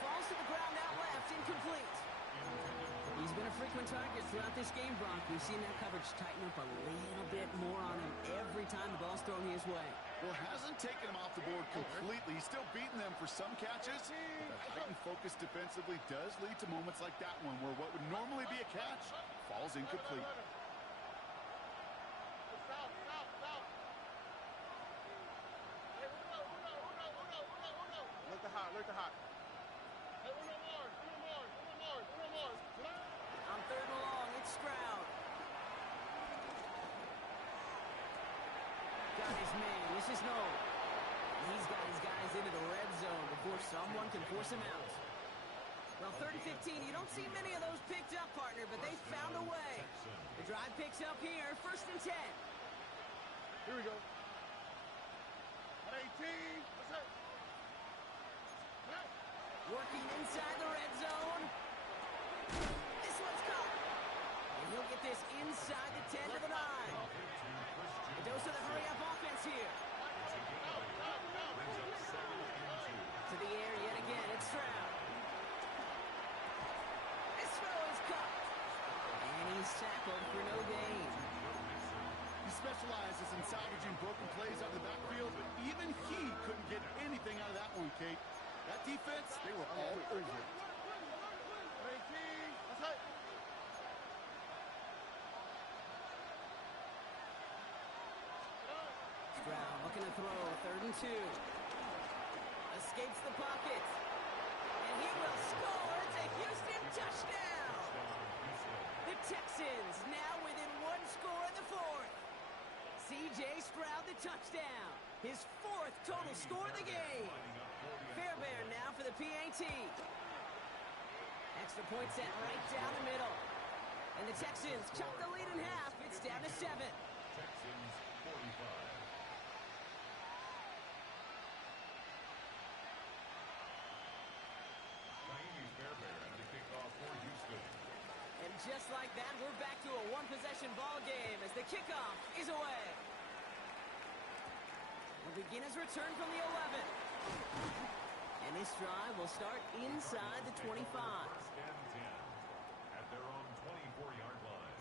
Falls to the ground out left, incomplete. He's been a frequent target throughout this game, Brock. We've seen that coverage tighten up a little bit more on him every time the ball's thrown his way. Well, hasn't taken him off the board completely. He's still beating them for some catches. But that heightened focus defensively does lead to moments like that one where what would normally be a catch falls incomplete. Look the hot. On third and long, it's Stroud. Got his man. This is no. He's got his guys into the red zone before someone can force him out. Well, 3rd and 15, you don't see many of those picked up, partner, but they found a way. The drive picks up here, 1st and 10. Here we go. At 18. Let's hit. Working inside the red zone. This one's caught. And he'll get this inside the 10 to the 9. A dose of the hurry-up offense here. To the air yet again, it's Stroud. This throw is caught. And he's tackled for no gain. He specializes in salvaging broken plays out of the backfield, but even he couldn't get anything out of that one, Kate. That defense, they were all over it. Stroud looking to throw, 3rd and 2. Escapes the pocket. And he will score. It's a Houston touchdown. The Texans now within 1 score in the 4th. C.J. Stroud the touchdown. His 4th total score of the game. Fairbairn now for the PAT. Extra point set right down the middle. And the Texans cut the lead in half. It's down to 7. Texans 45. Naimi Fairbairn at the kickoff for Houston. And just like that, we're back to a one-possession ball game as the kickoff is away. Will begin his return from the 11. And this drive will start inside the 25. 1st and 10 at their own 24-yard line.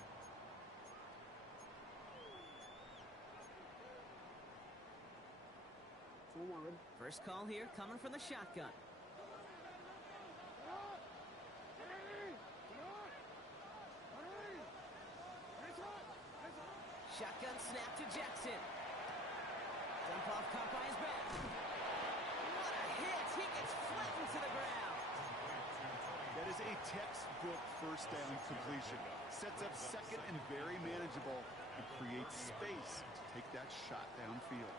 First call here coming from the shotgun. Shotgun snap to Jackson. Dump off caught by his back. What a hit! He gets flattened to the ground. That is a textbook first down completion. Sets up second and very manageable and creates space to take that shot downfield.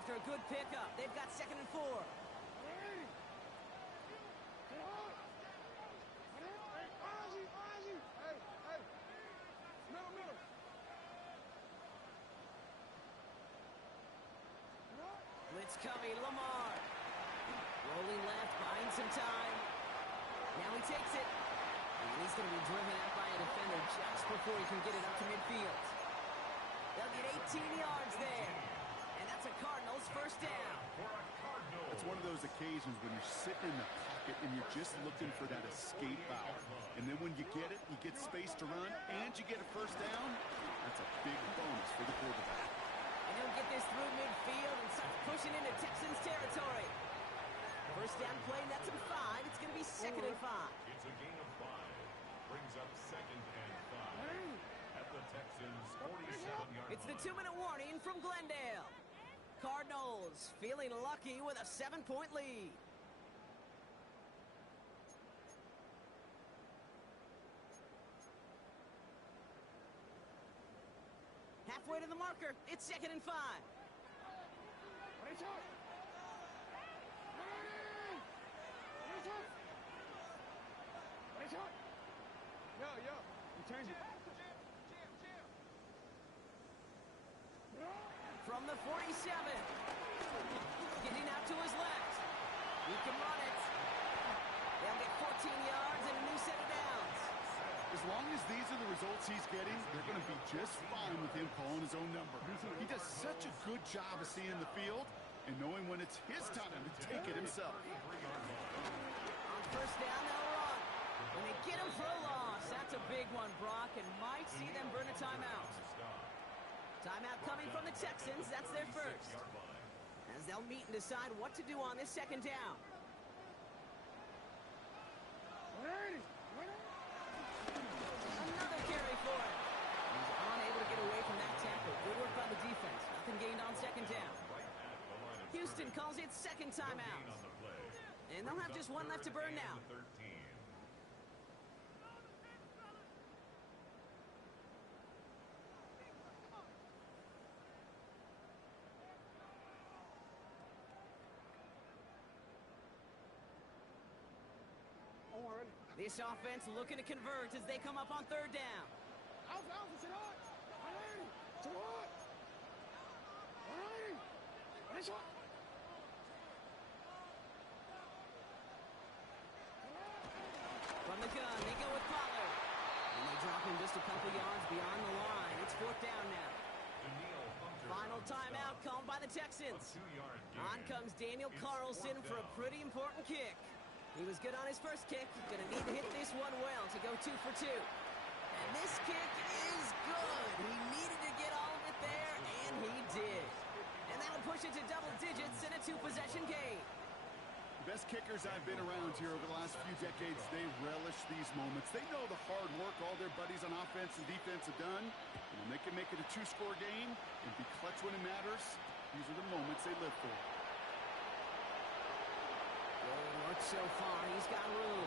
After a good pickup, they've got 2nd and 4. Blitz coming, Lamar. Rolling left, buying some time. Now he takes it. And he's going to be driven out by a defender just before he can get it up to midfield. They'll get 18 yards there. And that's a Cardinals first down. It's one of those occasions when you're sitting in the pocket and you're just looking for that escape out. And then when you get it, you get space to run, and you get a first down. That's a big bonus for the quarterback. And he'll get this through midfield and start pushing into Texans territory. First down play, that's him 5. It's going to be 2nd and 5. It's a gain of 5. Brings up 2nd and 5 at the Texans 47-yard line. It's the 2-minute warning from Glendale. Cardinals feeling lucky with a 7-point lead. Halfway to the marker, it's 2nd and 5. Yo, you change it. From the 47. Getting out to his left. He can run it. They'll get 14 yards and a new set of downs. As long as these are the results he's getting, they're going to be just fine with him calling his own number. He does such a good job of seeing the field and knowing when it's his time to take it himself. On first down, they'll run. And they get him for a loss. That's a big one, Brock, and might see them burn a timeout. Timeout coming from the Texans. That's their first. As they'll meet and decide what to do on this second down. Another carry for him. He's unable to get away from that tackle. Good work by the defense. Nothing gained on second down. Houston calls it second timeout. And they'll have just one left to burn now. This offense looking to convert as they come up on third down. From the gun, they go with Pollard. And they drop him just a couple yards beyond the line. It's fourth down now. Final timeout called by the Texans. On comes Daniel Carlson for a pretty important kick. He was good on his first kick. Going to need to hit this one well to go 2 for 2. And this kick is good. He needed to get all of it there, and he did. And that'll push it to double digits in a 2-possession game. The best kickers I've been around here over the last few decades, they relish these moments. They know the hard work all their buddies on offense and defense have done. And when they can make it a 2-score game and be clutch when it matters, these are the moments they live for. Good work so far. He's got room.